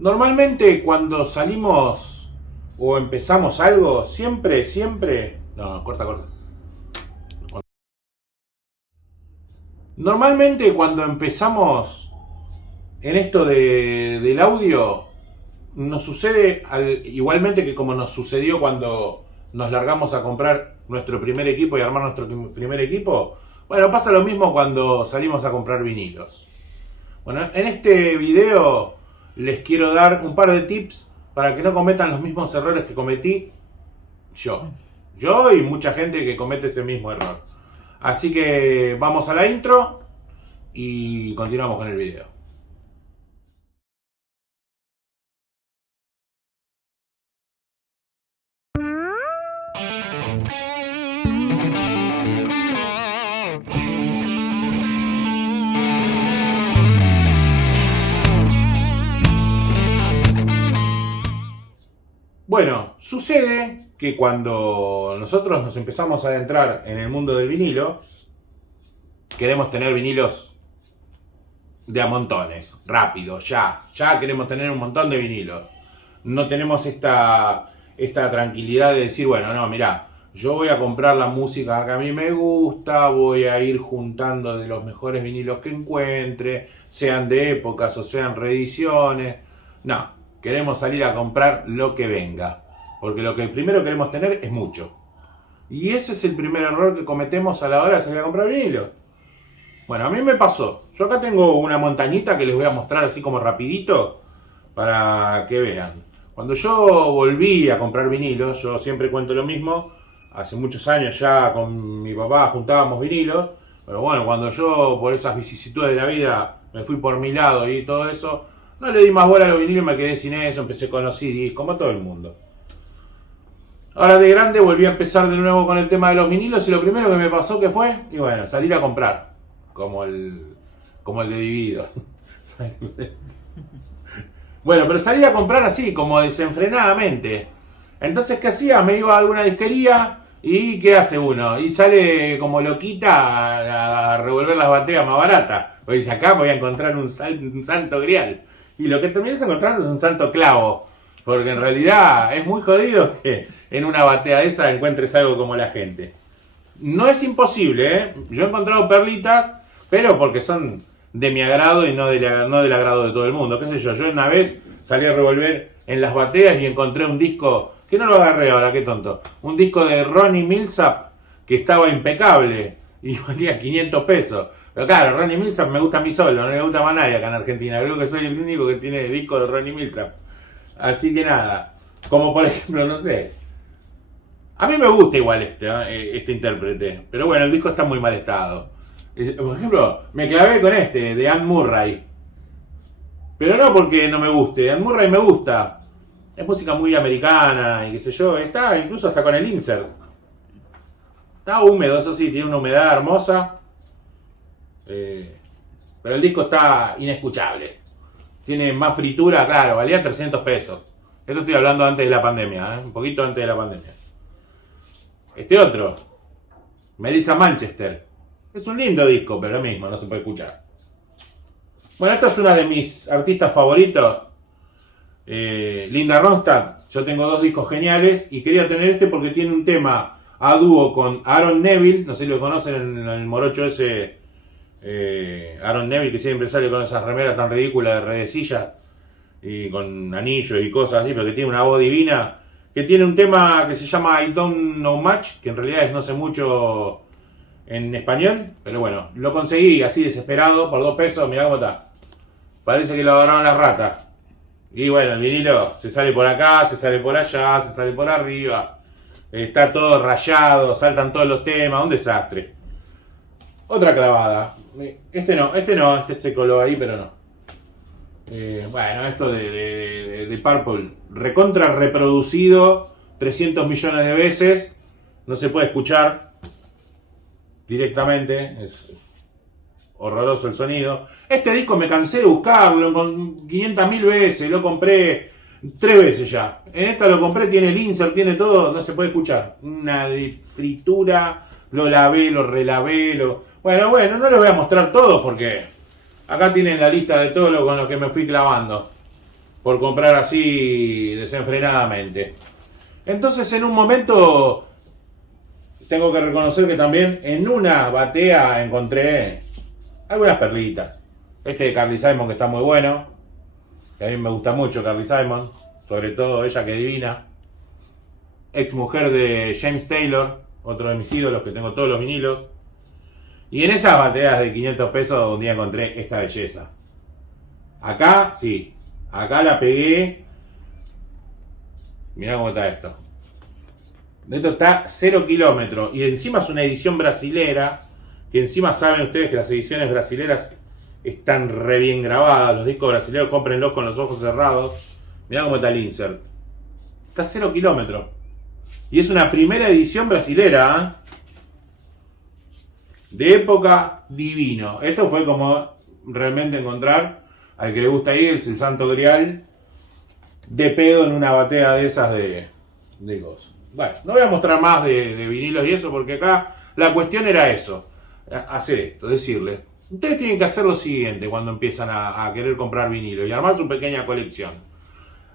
Normalmente cuando salimos o empezamos algo, siempre... No, corta. Normalmente cuando empezamos en esto del audio, nos sucede igualmente que como nos sucedió cuando nos largamos a comprar nuestro primer equipo y armar nuestro primer equipo. Bueno, pasa lo mismo cuando salimos a comprar vinilos. Bueno, en este video les quiero dar un par de tips para que no cometan los mismos errores que cometí yo. Yo y mucha gente que comete ese mismo error. Así que vamos a la intro y continuamos con el video. Bueno, sucede que cuando nosotros nos empezamos a adentrar en el mundo del vinilo, queremos tener vinilos de a montones, rápido, ya queremos tener un montón de vinilos. No tenemos esta tranquilidad de decir, bueno, no, mirá, yo voy a comprar la música que a mí me gusta, voy a ir juntando de los mejores vinilos que encuentre, sean de épocas o sean reediciones. No, queremos salir a comprar lo que venga, porque lo que primero queremos tener es mucho. Y ese es el primer error que cometemos a la hora de salir a comprar vinilos. Bueno, a mí me pasó. Yo acá tengo una montañita que les voy a mostrar así como rapidito para que vean. Cuando yo volví a comprar vinilos, yo siempre cuento lo mismo. Hace muchos años ya con mi papá juntábamos vinilos. Pero bueno, cuando yo por esas vicisitudes de la vida me fui por mi lado y todo eso, no le di más bola a los vinilos y me quedé sin eso. Empecé con los CDs, como todo el mundo. Ahora de grande volví a empezar de nuevo con el tema de los vinilos y lo primero que me pasó que fue, y bueno, salir a comprar. Como el de Divididos. Bueno, pero salir a comprar así, como desenfrenadamente. Entonces, ¿qué hacía? Me iba a alguna disquería y ¿qué hace uno? Y sale como loquita a revolver las bateas más baratas. Porque dice, acá voy a encontrar un santo grial. Y lo que terminas encontrando es un santo clavo. Porque en realidad es muy jodido que en una batea de esa encuentres algo como la gente. No es imposible, ¿eh? Yo he encontrado perlitas, pero porque son de mi agrado y no del agrado de todo el mundo. ¿Qué sé yo? Yo una vez salí a revolver en las bateas y encontré un disco, que no lo agarré ahora, qué tonto. Un disco de Ronnie Milsap que estaba impecable y valía 500 pesos. Pero claro, Ronnie Milsap me gusta a mí solo, no le gusta más a nadie acá en Argentina. Creo que soy el único que tiene disco de Ronnie Milsap. Así que nada, como por ejemplo, no sé. A mí me gusta igual este intérprete, pero bueno, el disco está en muy mal estado. Por ejemplo, me clavé con de Anne Murray. Pero no porque no me guste, Anne Murray me gusta. Es música muy americana y qué sé yo, está incluso hasta con el insert. Está húmedo, eso sí, tiene una humedad hermosa. Pero el disco está inescuchable. Tiene más fritura, claro, valía 300 pesos. Esto estoy hablando antes de la pandemia, un poquito antes de la pandemia. Este otro, Melissa Manchester. Es un lindo disco, pero lo mismo, no se puede escuchar. Bueno, esta es una de mis artistas favoritos. Linda Ronstadt. Yo tengo dos discos geniales y quería tener este porque tiene un tema a dúo con Aaron Neville. No sé si lo conocen en el morocho ese. Aaron Neville, que siempre sale con esas remeras tan ridículas de redecilla y con anillos y cosas así, pero que tiene una voz divina. Que tiene un tema que se llama I Don't Know Much, que en realidad es no sé mucho en español, pero bueno, lo conseguí así desesperado por 2 pesos, mirá cómo está. Parece que lo agarraron las ratas. Y bueno, el vinilo se sale por acá, se sale por allá, se sale por arriba. Está todo rayado, saltan todos los temas, un desastre. Otra clavada. Este se coló ahí, pero no. Bueno, esto de Purple, recontra reproducido 300 millones de veces, no se puede escuchar directamente, es horroroso el sonido. Este disco me cansé de buscarlo con 500.000 veces, lo compré 3 veces ya. En esta lo compré, tiene el insert, tiene todo, no se puede escuchar. Una de fritura, lo lavé, lo relavé, Bueno, no les voy a mostrar todo porque acá tienen la lista de todo lo con lo que me fui clavando. por comprar así desenfrenadamente. Entonces en un momento tengo que reconocer que también en una batea encontré algunas perlitas. Este de Carly Simon que está muy bueno, que a mí me gusta mucho Carly Simon, sobre todo ella que divina. Ex mujer de James Taylor, otro de mis ídolos que tengo todos los vinilos. Y en esas bateas de 500 pesos un día encontré esta belleza. Acá, sí. Acá la pegué. Mirá cómo está esto. Esto está 0 kilómetros. Y encima es una edición brasilera. Que encima saben ustedes que las ediciones brasileras están re bien grabadas. Los discos brasileños cómprenlos con los ojos cerrados. Mirá cómo está el insert. Está 0 kilómetros. Y es una primera edición brasilera, ¿eh? De época divino. Esto fue como realmente encontrar al que le gusta Eagles, el santo grial, de pedo en una batea de esas de cosas. Bueno, no voy a mostrar más de vinilos y eso, porque acá la cuestión era eso. Hacer esto, decirles, ustedes tienen que hacer lo siguiente cuando empiezan a querer comprar vinilo y armar su pequeña colección.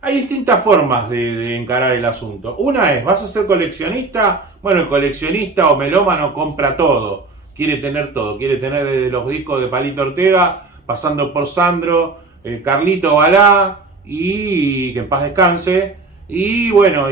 Hay distintas formas de encarar el asunto. Una es, ¿vas a ser coleccionista? Bueno, el coleccionista o melómano compra todo. Quiere tener todo. Quiere tener desde los discos de Palito Ortega, pasando por Sandro, Carlito Balá, y que en paz descanse. Y bueno,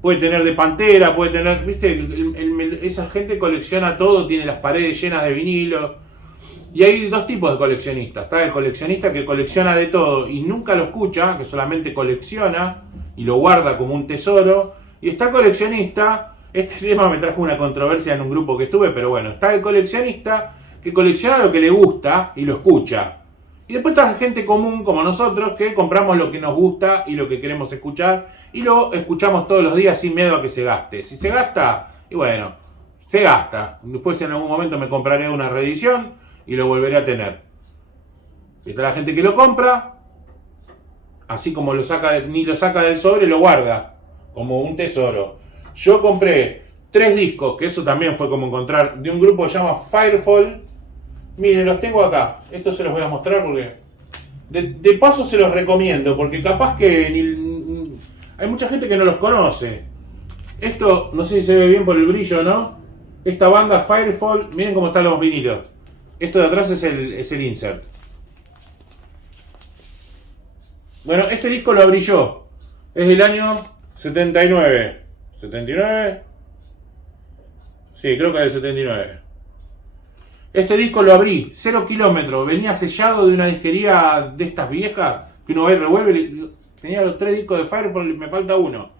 puede tener de Pantera, puede tener, viste, esa gente colecciona todo, tiene las paredes llenas de vinilo. Y hay dos tipos de coleccionistas. Está el coleccionista que colecciona de todo y nunca lo escucha, que solamente colecciona y lo guarda como un tesoro. Y está el coleccionista, este tema me trajo una controversia en un grupo que estuve, pero bueno, está el coleccionista que colecciona lo que le gusta y lo escucha. Y después está gente común como nosotros que compramos lo que nos gusta y lo que queremos escuchar y lo escuchamos todos los días sin miedo a que se gaste. Si se gasta, y bueno, se gasta. Después en algún momento me compraré una reedición y lo volveré a tener. Está la gente que lo compra, así como ni lo saca del sobre, lo guarda como un tesoro. Yo compré 3 discos, que eso también fue como encontrar, de un grupo que se llama Firefall. Miren, los tengo acá. Estos se los voy a mostrar porque de paso se los recomiendo, porque capaz que hay mucha gente que no los conoce. Esto, no sé si se ve bien por el brillo o no. Esta banda Firefall, miren cómo están los vinilos. Esto de atrás es el insert. Bueno, este disco lo abrí yo. Es del año 79. ¿79? Sí, creo que es del 79. Este disco lo abrí, 0 kilómetros. Venía sellado de una disquería de estas viejas que uno va y revuelve. Tenía los 3 discos de Firefall y me falta uno,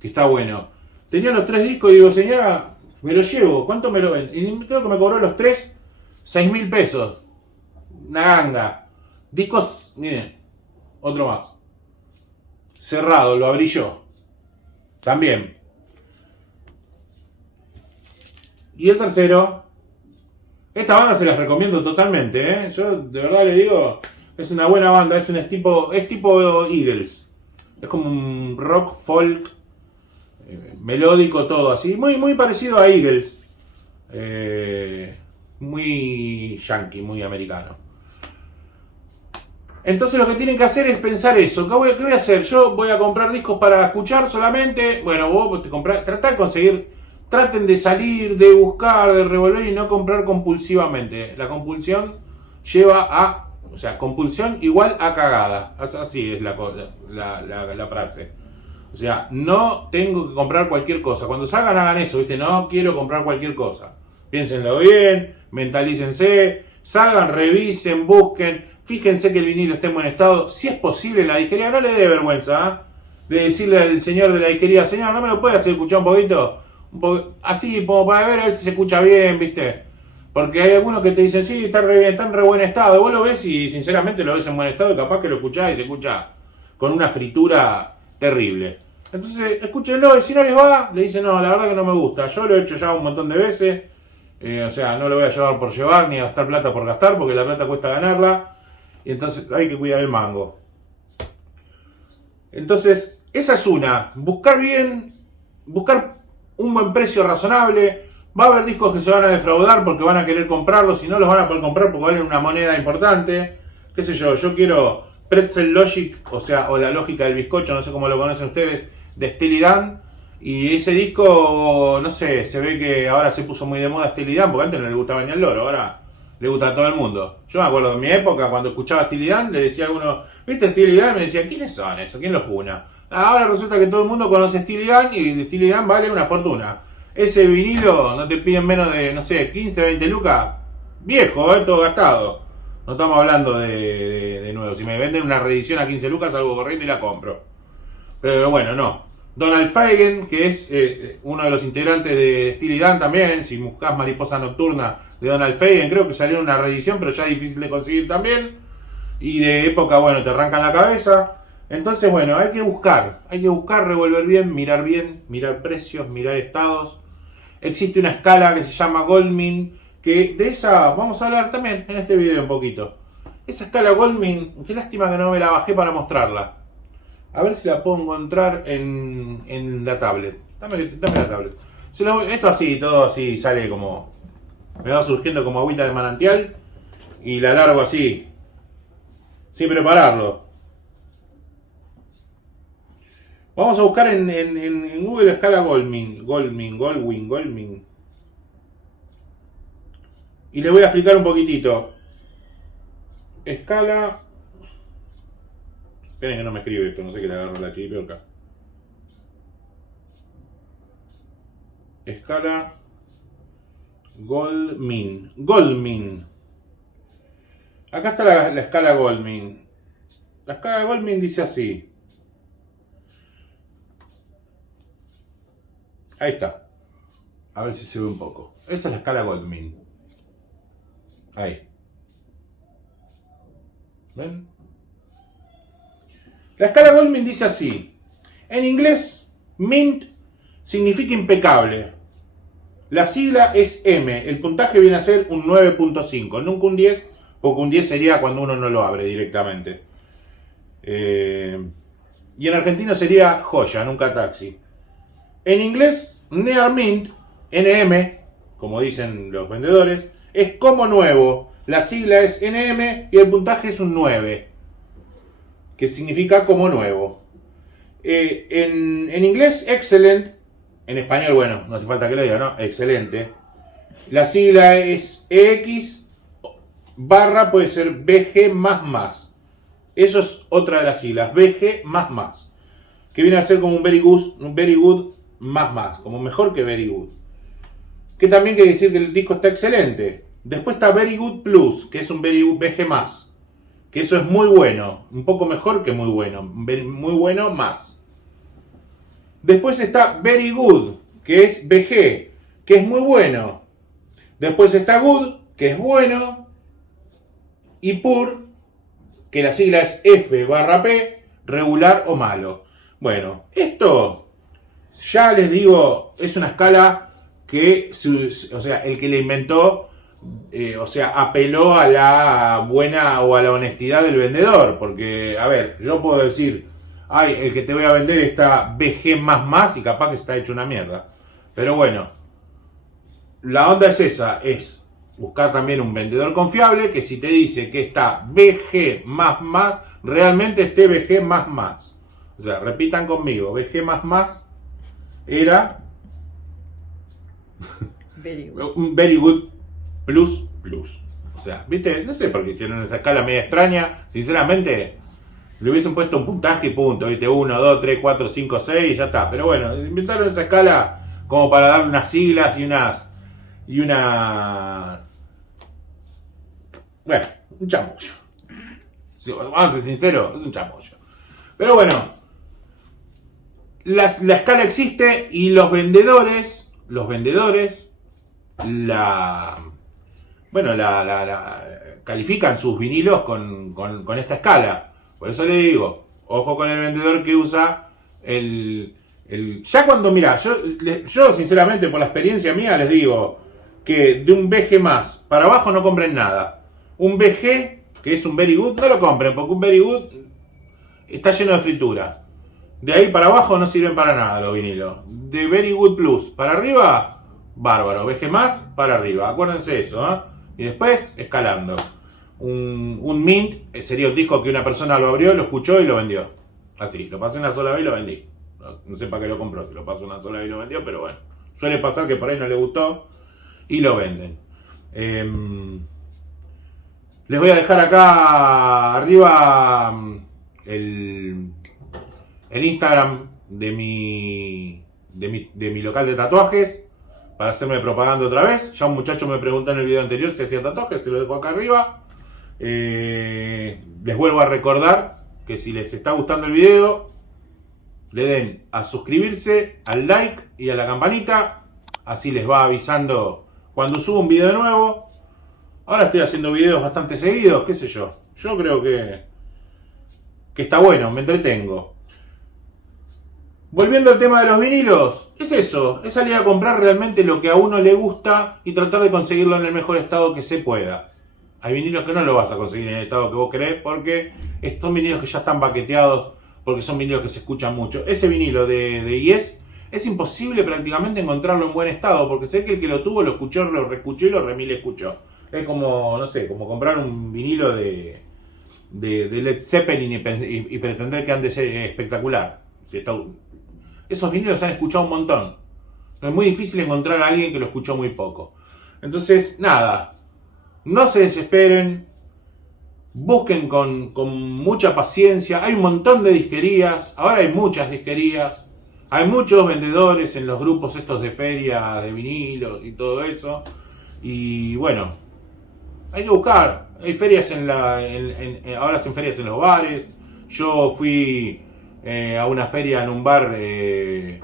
que está bueno. Tenía los 3 discos y digo, señora, me lo llevo. ¿Cuánto me lo ven? Y creo que me cobró los 3 6.000 pesos. Una ganga. Discos, miren, otro más. Cerrado, lo abrí yo. También. Y el tercero. Esta banda se las recomiendo totalmente, ¿eh? Yo de verdad le digo, es una buena banda, es tipo Eagles. Es como un rock folk melódico, todo así. Muy, muy parecido a Eagles. Muy yankee, muy americano. Entonces lo que tienen que hacer es pensar eso. ¿Qué voy a hacer? Yo voy a comprar discos para escuchar solamente. Bueno, vos tratá de conseguir. Traten de salir, de buscar, de revolver y no comprar compulsivamente. La compulsión lleva a... O sea, compulsión igual a cagada. Así es la frase. O sea, no tengo que comprar cualquier cosa. Cuando salgan hagan eso, ¿viste? No quiero comprar cualquier cosa. Piénsenlo bien, mentalícense, salgan, revisen, busquen, fíjense que el vinilo esté en buen estado. Si es posible, la disquería no le dé vergüenza, ¿eh? De decirle al señor de la disquería, señor, ¿no me lo puede hacer escuchar un poquito? Así como para ver a ver si se escucha bien, ¿viste? Porque hay algunos que te dicen, sí, está en re buen estado. Y vos lo ves y sinceramente lo ves en buen estado y capaz que lo escuchás y se escucha con una fritura terrible. Entonces, escúchenlo y si no les va, le dicen, no, la verdad que no me gusta. Yo lo he hecho ya un montón de veces. O sea, no lo voy a llevar por llevar ni a gastar plata por gastar porque la plata cuesta ganarla. Y entonces hay que cuidar el mango. Entonces, esa es una. Buscar un buen precio razonable. Va a haber discos que se van a defraudar porque van a querer comprarlos y no los van a poder comprar porque valen una moneda importante. Qué sé yo quiero Pretzel Logic, o sea, o la lógica del bizcocho, no sé cómo lo conocen ustedes, de Steely Dan. Y ese disco, no sé, se ve que ahora se puso muy de moda Steely Dan, porque antes no le gustaba ni al loro, ahora le gusta a todo el mundo. Yo me acuerdo de mi época, cuando escuchaba Steely Dan, le decía a uno, ¿viste Steely Dan? Y me decía, ¿quiénes son eso? ¿Quién los funa? Ahora resulta que todo el mundo conoce Steely Dan y Steely Dan vale una fortuna. Ese vinilo no te piden menos de, no sé, 15, 20 lucas. Viejo, todo gastado. No estamos hablando de nuevo. Si me venden una reedición a 15 lucas, salgo corriendo y la compro. Pero bueno, no. Donald Fagen, que es uno de los integrantes de Steely Dan también. Si buscas Mariposa Nocturna de Donald Fagen, creo que salió una reedición, pero ya es difícil de conseguir también. Y de época, bueno, te arrancan la cabeza. Entonces, bueno, hay que buscar, revolver bien, mirar precios, mirar estados. Existe una escala que se llama Goldmin, que de esa vamos a hablar también en este video un poquito. Esa escala Goldmin, qué lástima que no me la bajé para mostrarla. A ver si la puedo encontrar en la tablet. Dame la tablet. Esto así, todo así sale como... Me va surgiendo como agüita de manantial. Y la largo así. Sin prepararlo. Vamos a buscar en Google la escala Goldwyn. Y le voy a explicar un poquitito. Escala... Esperen que no me escribe esto, no sé qué le agarro la chiripiorca. Escala Goldmin. Acá está la escala Goldmin. La escala Goldmin dice así. Ahí está. A ver si se ve un poco. Esa es la escala Goldmin. Ahí. ¿Ven? La escala Goldmin dice así. En inglés, mint significa impecable. La sigla es M. El puntaje viene a ser un 9.5. Nunca un 10, porque un 10 sería cuando uno no lo abre directamente. Y en argentino sería joya, nunca taxi. En inglés, near mint, NM, como dicen los vendedores, es como nuevo. La sigla es NM y el puntaje es un 9, que significa como nuevo. En inglés, excellent. En español, bueno, no hace falta que lo diga, ¿no? Excelente. La sigla es EX barra puede ser BG más. Eso es otra de las siglas, BG más. Que viene a ser como un very good más. Como mejor que very good. Que también quiere decir que el disco está excelente. Después está very good plus, que es un very good BG más. Que eso es muy bueno. Un poco mejor que muy bueno. Muy bueno más. Después está very good, que es BG, que es muy bueno. Después está good, que es bueno. Y poor, que la sigla es F barra P, regular o malo. Bueno, esto, ya les digo, es una escala que, o sea, el que la inventó, apeló a la buena o a la honestidad del vendedor. Porque, a ver, yo puedo decir... Ay, el que te voy a vender está BG más y capaz que está hecho una mierda. Pero bueno, la onda es esa, es buscar también un vendedor confiable que si te dice que está BG más, realmente esté BG más. O sea, repitan conmigo, BG más era un very good plus. O sea, ¿viste? No sé por qué hicieron esa escala media extraña, sinceramente... Le hubiesen puesto un puntaje y punto, ¿viste? 1, 2, 3, 4, 5, 6 y ya está. Pero bueno, inventaron esa escala como para dar unas siglas y una... Bueno, un chamullo. Vamos a ser sinceros, es un chamullo. Pero bueno, la escala existe y los vendedores, califican sus vinilos con esta escala. Por eso le digo, ojo con el vendedor que usa ya cuando, mira, yo sinceramente por la experiencia mía les digo que de un BG más para abajo no compren nada. Un BG, que es un very good, no lo compren, porque un very good está lleno de fritura. De ahí para abajo no sirven para nada los vinilos. De very good plus para arriba, bárbaro. BG más para arriba, acuérdense eso, ¿eh? Y después escalando. un mint, sería un disco que una persona lo abrió, lo escuchó y lo vendió. Así, lo pasé una sola vez y lo vendí. No sé para qué lo compró, si lo pasó una sola vez y lo vendió, pero bueno. Suele pasar que por ahí no le gustó y lo venden. Les voy a dejar acá arriba el Instagram de mi local de tatuajes para hacerme propaganda otra vez. Ya un muchacho me preguntó en el video anterior si hacía tatuajes, se lo dejo acá arriba. Les vuelvo a recordar que si les está gustando el video, le den a suscribirse, al like y a la campanita. Así les va avisando cuando subo un video nuevo. Ahora estoy haciendo videos bastante seguidos, qué sé yo. Yo creo que está bueno, me entretengo. Volviendo al tema de los vinilos, es eso, es salir a comprar realmente lo que a uno le gusta y tratar de conseguirlo en el mejor estado que se pueda. Hay vinilos que no lo vas a conseguir en el estado que vos querés porque son vinilos que ya están baqueteados, porque son vinilos que se escuchan mucho. Ese vinilo de Yes es imposible prácticamente encontrarlo en buen estado, porque sé que el que lo tuvo lo escuchó, lo reescuchó y lo remil escuchó. Es como, no sé, como comprar un vinilo de Led Zeppelin y pretender que ande espectacular. Esos vinilos se han escuchado un montón. Es muy difícil encontrar a alguien que lo escuchó muy poco. Entonces, nada, no se desesperen, busquen con mucha paciencia. Hay un montón de disquerías, ahora hay muchas disquerías, hay muchos vendedores en los grupos estos de feria de vinilos y todo eso. Y bueno, hay que buscar. Hay ferias ahora hacen ferias en los bares. Yo fui a una feria en un bar el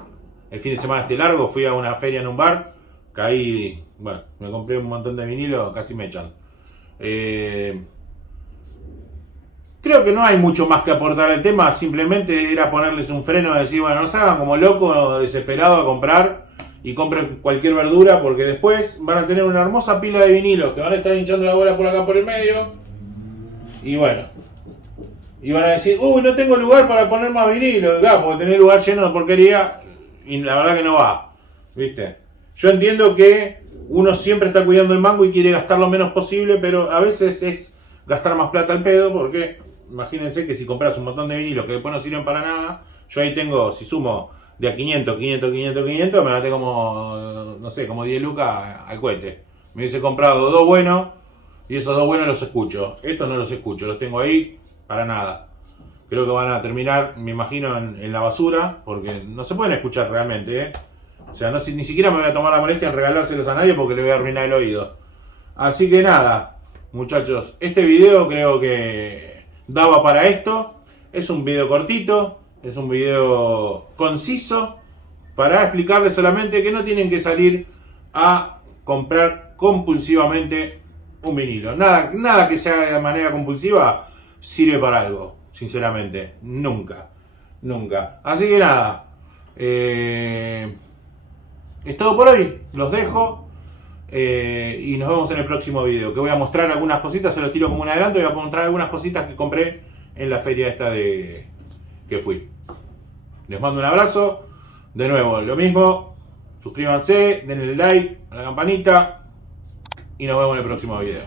fin de semana largo. Fui a una feria en un bar. Caí, bueno, me compré un montón de vinilo, casi me echan. Creo que no hay mucho más que aportar al tema. Simplemente era ponerles un freno y decir, bueno, no se hagan como locos, desesperados a comprar. Y compren cualquier verdura porque después van a tener una hermosa pila de vinilos que van a estar hinchando la bola por acá por el medio. Y bueno. Y van a decir, no tengo lugar para poner más vinilo. Claro, porque tener lugar lleno de porquería y la verdad que no va. ¿Viste? Yo entiendo que uno siempre está cuidando el mango y quiere gastar lo menos posible, pero a veces es gastar más plata al pedo porque imagínense que si compras un montón de vinilos que después no sirven para nada, yo ahí tengo, si sumo de a 500, me gasté como, no sé, como 10 lucas al cohete. Me hubiese comprado 2 buenos y esos 2 buenos los escucho. Estos no los escucho, los tengo ahí para nada. Creo que van a terminar, me imagino, en la basura, porque no se pueden escuchar realmente, ¿eh? O sea, ni siquiera me voy a tomar la molestia en regalárselos a nadie porque le voy a arruinar el oído. Así que nada, muchachos, este video creo que daba para esto. Es un video cortito. Es un video conciso para explicarles solamente que no tienen que salir a comprar compulsivamente un vinilo. Nada que se haga de manera compulsiva sirve para algo, sinceramente. Nunca. Así que nada. Es todo por hoy. Los dejo. Y nos vemos en el próximo video. Que voy a mostrar algunas cositas. Se los tiro como un adelanto. Voy a mostrar algunas cositas que compré en la feria esta que fui. Les mando un abrazo. De nuevo, lo mismo. Suscríbanse, denle like a la campanita. Y nos vemos en el próximo video.